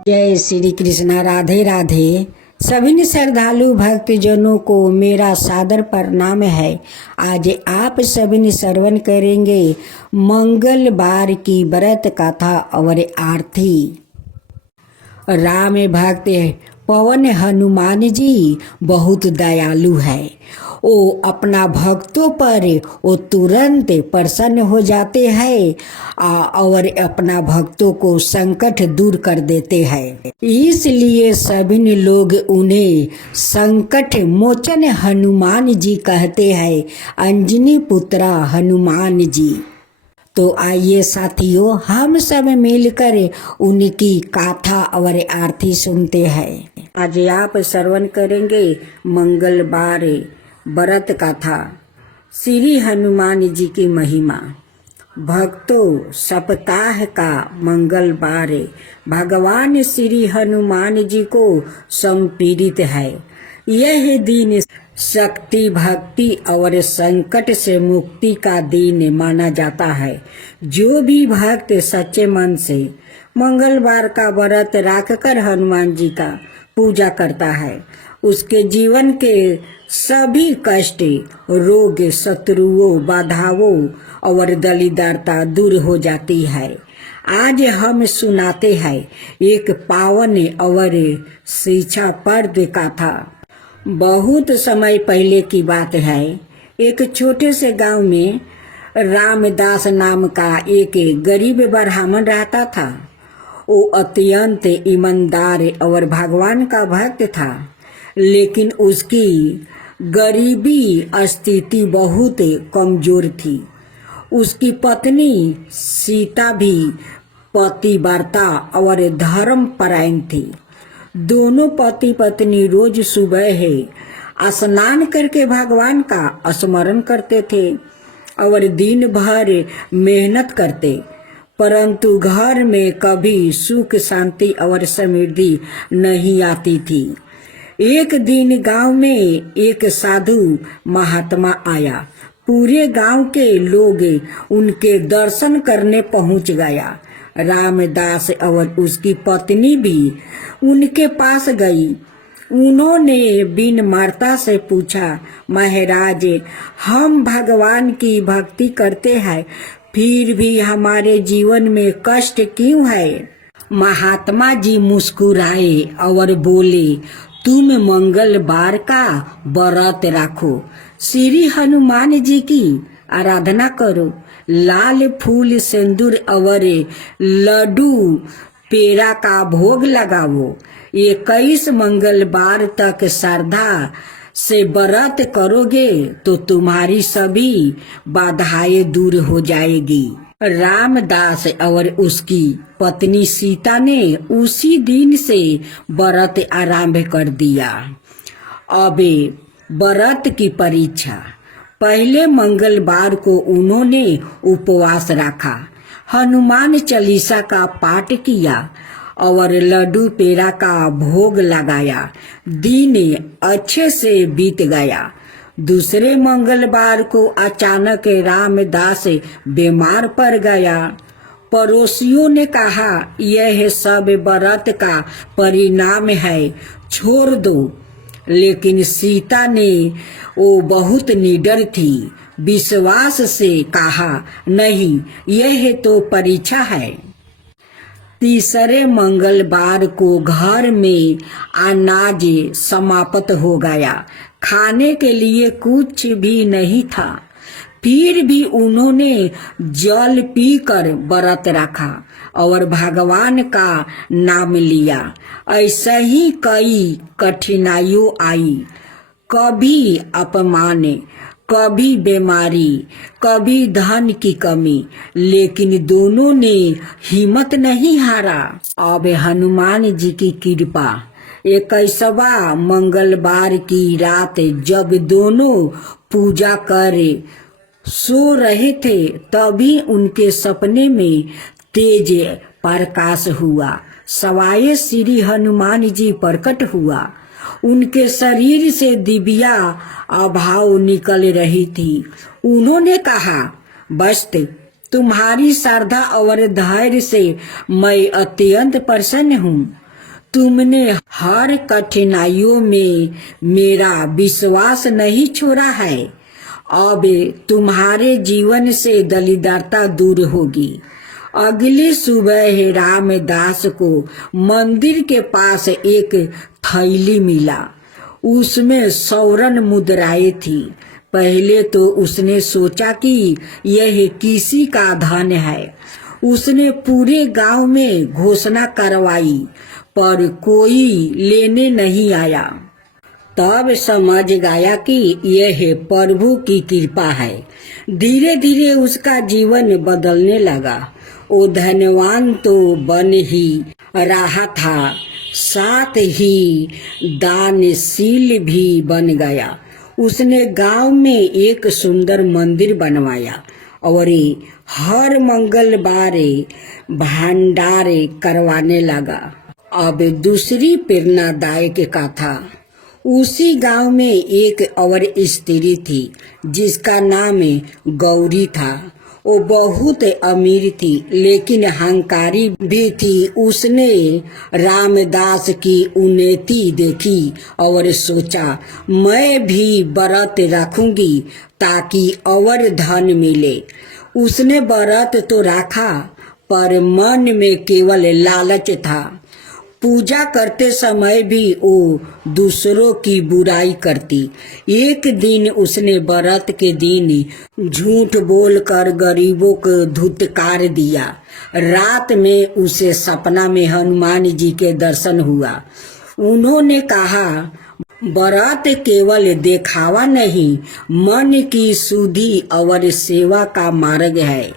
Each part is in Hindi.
जय श्री कृष्णा। राधे राधे। सभी श्रद्धालु भक्तजनों को मेरा सादर प्रणाम है। आज आप सभी श्रवण करेंगे मंगलवार की व्रत कथा और आरती। राम भक्त पवन हनुमान जी बहुत दयालु है। वो अपना भक्तों पर वो तुरंत प्रसन्न हो जाते हैं और अपना भक्तों को संकट दूर कर देते हैं। इसलिए सभी लोग उन्हें संकट मोचन हनुमान जी कहते हैं। अंजनी पुत्रा हनुमान जी। तो आइए साथियों, हम सब मिलकर उनकी गाथा और आरती सुनते हैं। आज आप श्रवण करेंगे मंगलवार व्रत कथा। श्री हनुमान जी की महिमा। भक्तों, सप्ताह का मंगलवार भगवान श्री हनुमान जी को समर्पित है। यह दिन शक्ति, भक्ति और संकट से मुक्ति का दिन माना जाता है। जो भी भक्त सच्चे मन से मंगलवार का व्रत रखकर हनुमान जी का पूजा करता है, उसके जीवन के सभी कष्ट, रोग, शत्रुओं, बाधाओं और दरिद्रता दूर हो जाती है। आज हम सुनाते हैं एक पावन और शिक्षाप्रद कथा। बहुत समय पहले की बात है। एक छोटे से गांव में रामदास नाम का एक गरीब ब्राह्मण रहता था। वो अत्यंत ईमानदार और भगवान का भक्त था, लेकिन उसकी गरीबी स्थिति बहुत कमजोर थी। उसकी पत्नी सीता भी पतिव्रता और धर्मपरायण थी। दोनों पति पत्नी रोज सुबह है स्नान करके भगवान का स्मरण करते थे और दिन भर मेहनत करते, परंतु घर में कभी सुख, शांति और समृद्धि नहीं आती थी। एक दिन गांव में एक साधु महात्मा आया। पूरे गांव के लोग उनके दर्शन करने पहुंच गया। रामदास और उसकी पत्नी भी उनके पास गई। उन्होंने विनम्रता से पूछा, महाराज, हम भगवान की भक्ति करते हैं, फिर भी हमारे जीवन में कष्ट क्यों है? महात्मा जी मुस्कुराए और बोले, तुम मंगलवार का व्रत रखो, श्री हनुमान जी की आराधना करो, लाल फूल, सिंदूर और लड्डू पेड़ा का भोग लगाओ। 21 मंगलवार तक श्रद्धा से व्रत करोगे तो तुम्हारी सभी बाधाएं दूर हो जाएगी। रामदास और उसकी पत्नी सीता ने उसी दिन से व्रत आरंभ कर दिया। अब व्रत की परीक्षा। पहले मंगलवार को उन्होंने उपवास रखा, हनुमान चालीसा का पाठ किया और लड्डू पेड़ा का भोग लगाया। दिन अच्छे से बीत गया। दूसरे मंगलवार को अचानक रामदास बीमार पड़ गया। पड़ोसियों ने कहा, यह सब व्रत का परिणाम है, छोड़ दो। लेकिन सीता ने, वो बहुत निडर थी, विश्वास से कहा, नहीं, यह तो परीक्षा है। तीसरे मंगलवार को घर में अनाज समाप्त हो गया। खाने के लिए कुछ भी नहीं था। फिर भी उन्होंने जल पीकर व्रत रखा और भगवान का नाम लिया। ऐसे ही कई कठिनाइयां आई, कभी अपमान, कभी बीमारी, कभी धन की कमी, लेकिन दोनों ने हिम्मत नहीं हारा। अब हनुमान जी की कृपा। 21वां मंगलवार की रात जब दोनों पूजा कर सो रहे थे, तभी उनके सपने में तेज प्रकाश हुआ। सवाए श्री हनुमान जी प्रकट हुआ। उनके शरीर से दिव्या आभाव निकल रही थी। उन्होंने कहा, बस तुम्हारी श्रद्धा और धैर्य से मैं अत्यंत प्रसन्न हूँ। तुमने हर कठिनाइयों में मेरा विश्वास नहीं छोड़ा है। अब तुम्हारे जीवन से दरिद्रता दूर होगी। अगली सुबह रामदास को मंदिर के पास एक थैली मिला। उसमें स्वर्ण मुद्राएं थी। पहले तो उसने सोचा कि यह किसी का धन है। उसने पूरे गांव में घोषणा करवाई, पर कोई लेने नहीं आया। तब समझ गया कि यह प्रभु की कृपा है। धीरे धीरे उसका जीवन बदलने लगा। वो धनवान तो बन ही रहा था, साथ ही दानशील भी बन गया। उसने गांव में एक सुंदर मंदिर बनवाया और हर मंगलवार भंडारे करवाने लगा। अब दूसरी प्रेरणादायक कथा। उसी गांव में एक और स्त्री थी जिसका नाम गौरी था। वो बहुत अमीर थी लेकिन अहंकारी भी थी। उसने रामदास की उन्नति देखी और सोचा, मैं भी व्रत रखूंगी ताकि और धन मिले। उसने व्रत तो रखा, पर मन में केवल लालच था। पूजा करते समय भी वो दूसरों की बुराई करती। एक दिन उसने व्रत के दिन झूठ बोलकर गरीबों को धुतकार दिया। रात में उसे सपना में हनुमान जी के दर्शन हुआ। उन्होंने कहा, व्रत केवल दिखावा नहीं, मन की शुद्धि और सेवा का मार्ग है।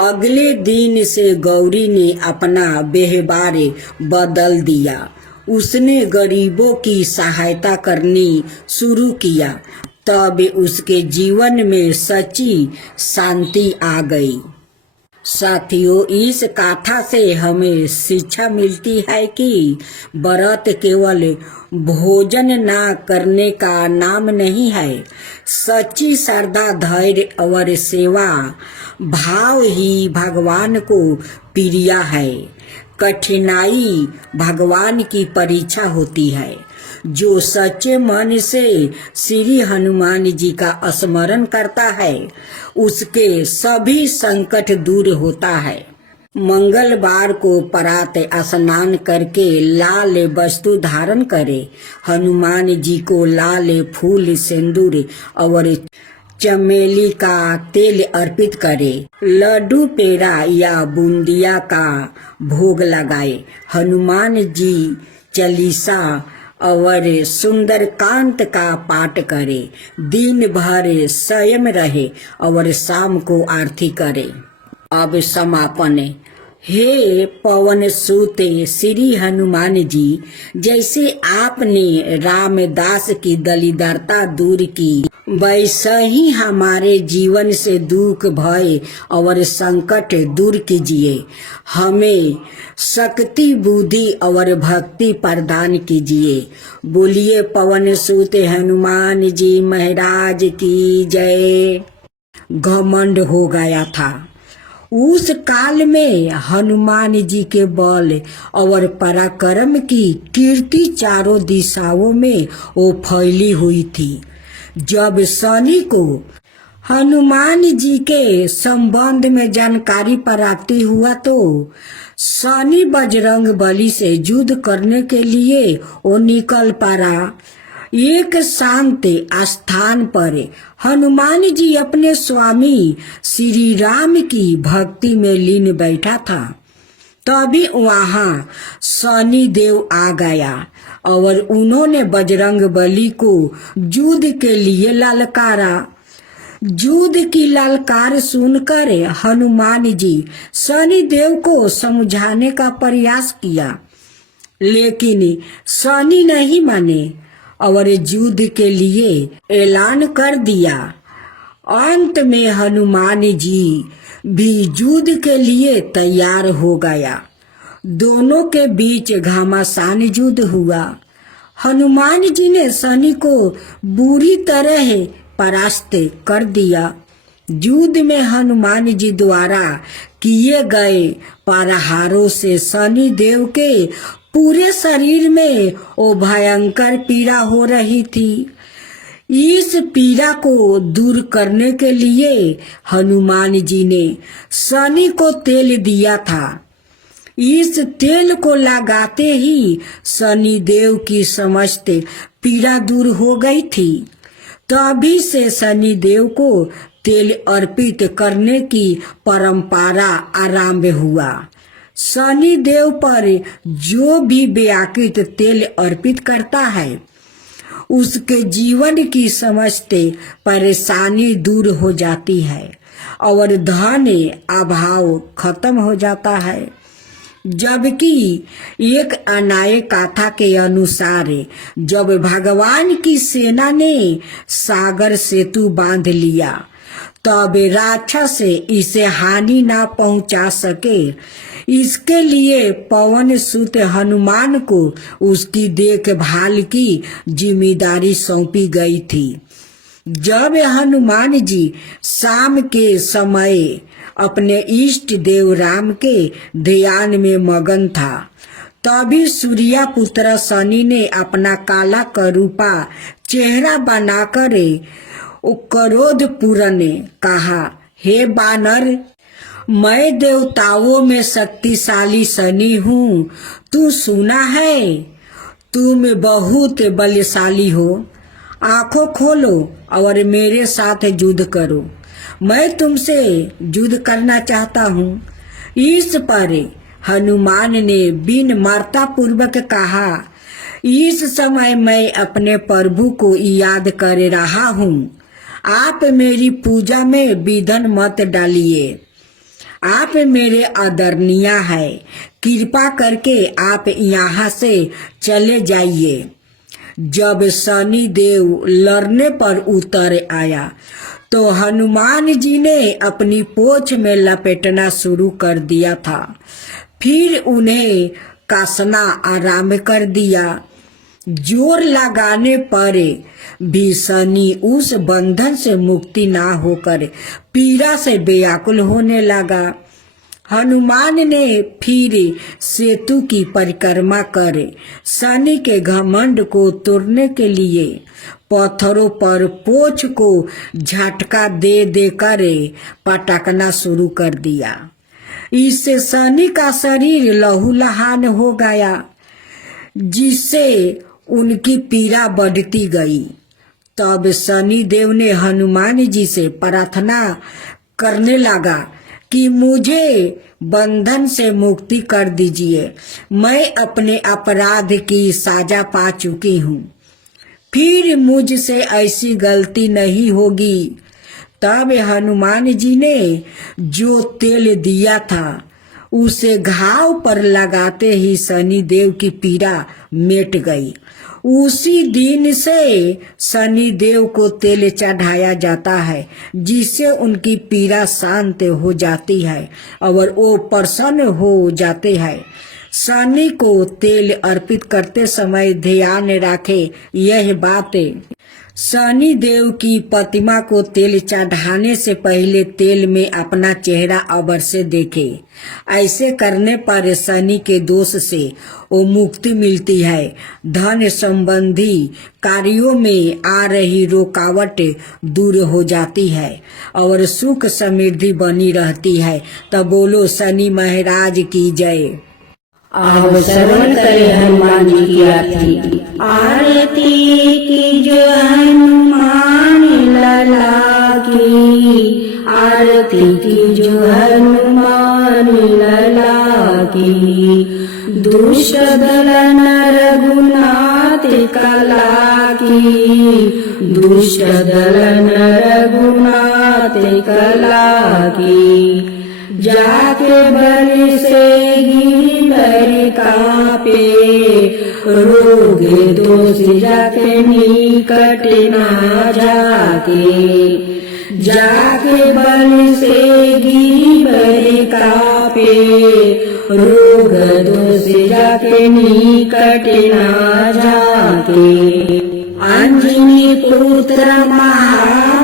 अगले दिन से गौरी ने अपना व्यवहार बदल दिया। उसने गरीबों की सहायता करनी शुरू किया। तब उसके जीवन में सच्ची शांति आ गई। साथियों, इस कथा से हमें शिक्षा मिलती है कि व्रत केवल भोजन ना करने का नाम नहीं है। सच्ची श्रद्धा, धैर्य और सेवा भाव ही भगवान को प्रिय है। कठिनाई भगवान की परीक्षा होती है। जो सच्चे मन से श्री हनुमान जी का स्मरण करता है, उसके सभी संकट दूर होता है। मंगलवार को प्रात स्नान करके लाल वस्तु धारण करे। हनुमान जी को लाल फूल, सिंदूर और चमेली का तेल अर्पित करे। लड्डू, पेड़ा या बूंदिया का भोग लगाए। हनुमान जी चालीसा और सुंदरकांत का पाठ करे। दिन भर संयम रहे और शाम को आरती करे। अब समापन। हे पवन सुत श्री हनुमान जी, जैसे आपने रामदास की दरिद्रता दूर की, वैसे ही हमारे जीवन से दुख, भय और संकट दूर कीजिए। हमें शक्ति, बुद्धि और भक्ति प्रदान कीजिए। बोलिए पवन सुत हनुमान जी महाराज की जय। घमंड हो गया था। उस काल में हनुमान जी के बल और पराक्रम की कीर्ति चारों दिशाओं में वो फैली हुई थी। जब शनि को हनुमान जी के संबंध में जानकारी प्राप्ति हुआ तो शनि बजरंग बली से युद्ध करने के लिए वो निकल पड़ा। एक शांत स्थान पर हनुमान जी अपने स्वामी श्री राम की भक्ति में लीन बैठा था। तभी वहां शनि देव आ गया और उन्होंने बजरंग बली को युद्ध के लिए ललकारा। युद्ध की ललकार सुनकर हनुमान जी शनि देव को समझाने का प्रयास किया, लेकिन शनि नहीं माने और युद्ध के लिए ऐलान कर दिया। अंत में हनुमान जी भी युद्ध के लिए तैयार हो गया। दोनों के बीच घमासान युद्ध हुआ। हनुमान जी ने शनि को बुरी तरह परास्त कर दिया। युद्ध में हनुमान जी द्वारा किए गए प्रहारों से शनि देव के पूरे शरीर में वो भयंकर पीड़ा हो रही थी। इस पीड़ा को दूर करने के लिए हनुमान जी ने शनि को तेल दिया था। इस तेल को लगाते ही शनि देव की समस्त पीड़ा दूर हो गई थी। तभी से शनि देव को तेल अर्पित करने की परंपरा आरंभ हुआ। शनि देव पर जो भी व्याकृत तेल अर्पित करता है उसके जीवन की समस्त परेशानी दूर हो जाती है और धन अभाव खत्म हो जाता है। जबकि एक अन्याय गाथा के अनुसार जब भगवान की सेना ने सागर सेतु बांध लिया तब राक्षस इसे हानि ना पहुंचा सके, इसके लिए पवन सुत हनुमान को उसकी देखभाल की जिम्मेदारी सौंपी गई थी। जब हनुमान जी शाम के समय अपने इष्ट देव राम के ध्यान में मगन था, तभी सूर्या पुत्र शनि ने अपना काला करूपा चेहरा बनाकर क्रोध पूर्ण कहा, हे बानर, मैं देवताओं में शक्तिशाली शनि हूँ, तू सुना है? तुम बहुत बलशाली हो। आंखों खोलो और मेरे साथ युद्ध करो। मैं तुमसे युद्ध करना चाहता हूँ। इस पर हनुमान ने बिन मरता पूर्वक कहा, इस समय मैं अपने प्रभु को याद कर रहा हूँ। आप मेरी पूजा में विघ्न मत डालिए। आप मेरे आदरणीय है, कृपा करके आप यहाँ से चले जाइए। जब शनि देव लड़ने पर उतर आया तो हनुमान जी ने अपनी पोछ में लपेटना शुरू कर दिया था। फिर उन्हें कसना आराम कर दिया। जोर लगाने पर भी शनि उस बंधन से मुक्ति ना होकर पीड़ा से व्याकुल होने लगा। हनुमान ने फिर सेतु की परिक्रमा कर शनि के घमंड को तोड़ने के लिए पत्थरों पर पोछ को झटका दे देकर पटकना शुरू कर दिया। इससे शनि का शरीर लहूलुहान हो गया, जिससे उनकी पीड़ा बढ़ती गई। तब शनि देव ने हनुमान जी से प्रार्थना करने लगा कि मुझे बंधन से मुक्ति कर दीजिए। मैं अपने अपराध की सजा पा चुकी हूँ, फिर मुझसे ऐसी गलती नहीं होगी। तब हनुमान जी ने जो तेल दिया था उसे घाव पर लगाते ही शनि देव की पीड़ा मिट गई। उसी दिन से शनि देव को तेल चढ़ाया जाता है, जिससे उनकी पीड़ा शांत हो जाती है और वो प्रसन्न हो जाते हैं। शनि को तेल अर्पित करते समय ध्यान रखें यह बात। शनि देव की प्रतिमा को तेल चढ़ाने से पहले तेल में अपना चेहरा अवश्य देखे। ऐसे करने पर शनि के दोष से वो मुक्ति मिलती है। धन संबंधी कार्यों में आ रही रुकावट दूर हो जाती है और सुख समृद्धि बनी रहती है। तो बोलो शनि महाराज की जय। अब श्रवण करे हनुमान जी की आरती। आरती की जो हनुमान लला की, आरती की जो हनुमान लला की। दुष्ट दलन रघुनाथ कला की, दुष्ट दलन रघुनाथ कला की। जाके बल से गिर कापे, रोग दोष जाके निकट ना जाके। जाके बल से गिर कापे, रोग दोष जाके निकट ना जाके। अंजनी पुत्र महाबलदाई,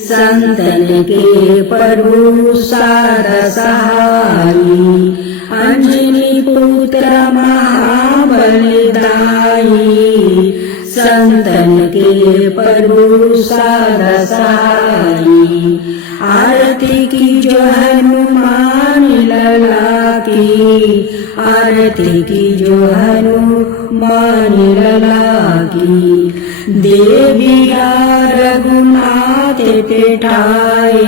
संतन के प्रभु सार सहाई। अंजनी पुत्र महाबलिदाई, संतन के प्रभु सदा सहाई। आरती की जो हनुमान लला की, आरती की जो हनुमान लला की। देविया रघुनाथ पेठाए,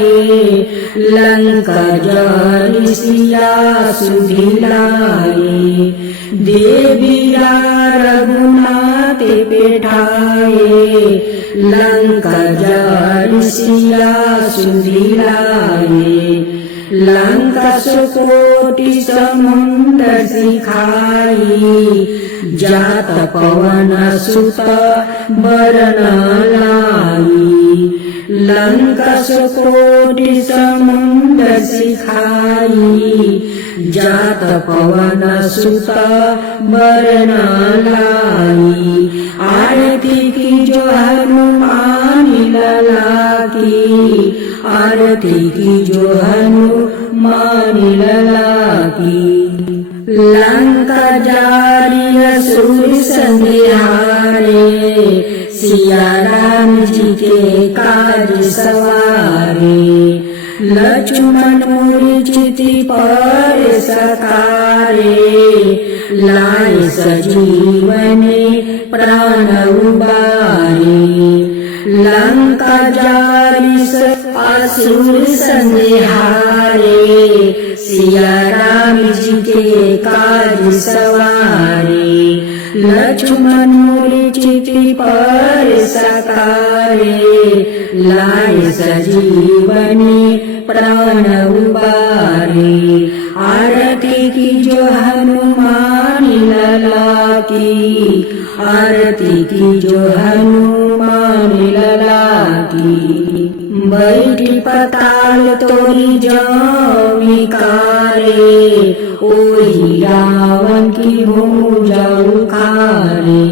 लंका जारी सिया सुधिलाए। देविया रघुनाथ पेठाए, लंका जारी सिया सुधिलाए। लंका सुकोटि समुद्र सिखाई, जात पवन सुत बरन लाई। लंका सुकोटि समुद्र सिखाई, जात पवन सुत बरन लाई। आरती की जो हनुमान लला की, आरती की जो हनुमान लला की। लंका जारी असुर संहारे, सिया राम जी के काज सवारे। लक्ष्मण मूर्छिति पर सकारे, लाए सजीवने प्राण उबारे। लंका जारी असुर संहारे, सिया राम जी के काज सवारे। लक्ष्मण मूर्छिति पर सकारे, लाए सजीवनी प्राण उबारे। आरती की जो हनुमान लला की, आरती की जो हनुमान लला की। बैठी पताल तोरी जमिकारे, ओही रावण की भुजा उखारे।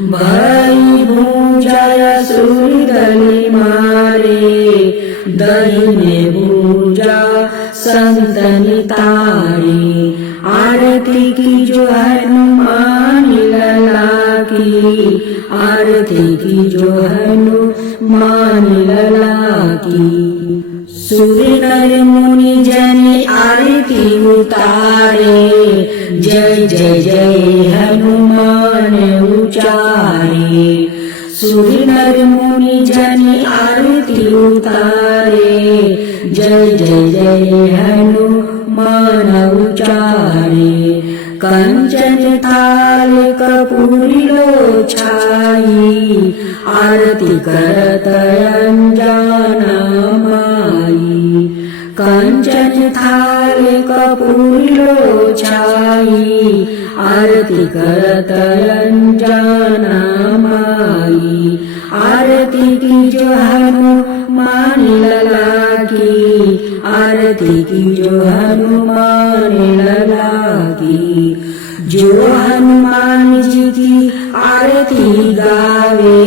भई भुजा असुर दली मारे, दहिने भुजा संतनि तारे। आरती की जो हनुमान लला की, आरती की जो हनुमान लला की। सुर नर मुनि जन आरती उतारे, जय जय जय हनुमान उचारे। सुर नर मुनि जन आरती उतारे, जय जय जय हनुमान उचारे। कंचन थाल कपूरी लो छाई, आरती करत अंजना माई। कंचन थाल कपूरी लो छाई, आरती करत अंजना माई। आरती की जो हनुमान लला की, आरती की जो हनुमान लला की। जो हनुमान जी की आरती गावे,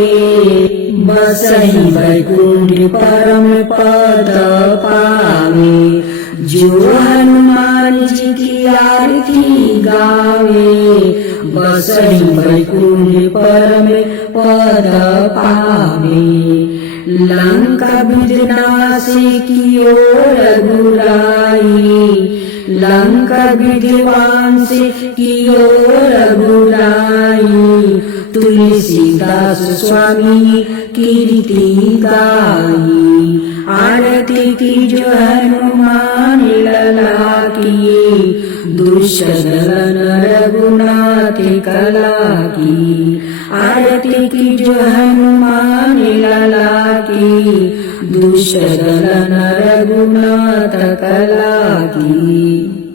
बसहि वैकुंठ परम पद पावे। जो हनुमान जी की आरती गावे, बसहि वैकुंठ परम पद पावे। लंका विनाशी की ओर रघुराई, लंका विध्वंस की ओर रघुराई। तुलसीदास स्वामी कीर्ति गाई। आरती की जो हनुमान लला की, दुष्टदलन रघुनाथ कला की। आरती की जो हनुमान लला की, दुष्टदलन रघुनाथ कला की।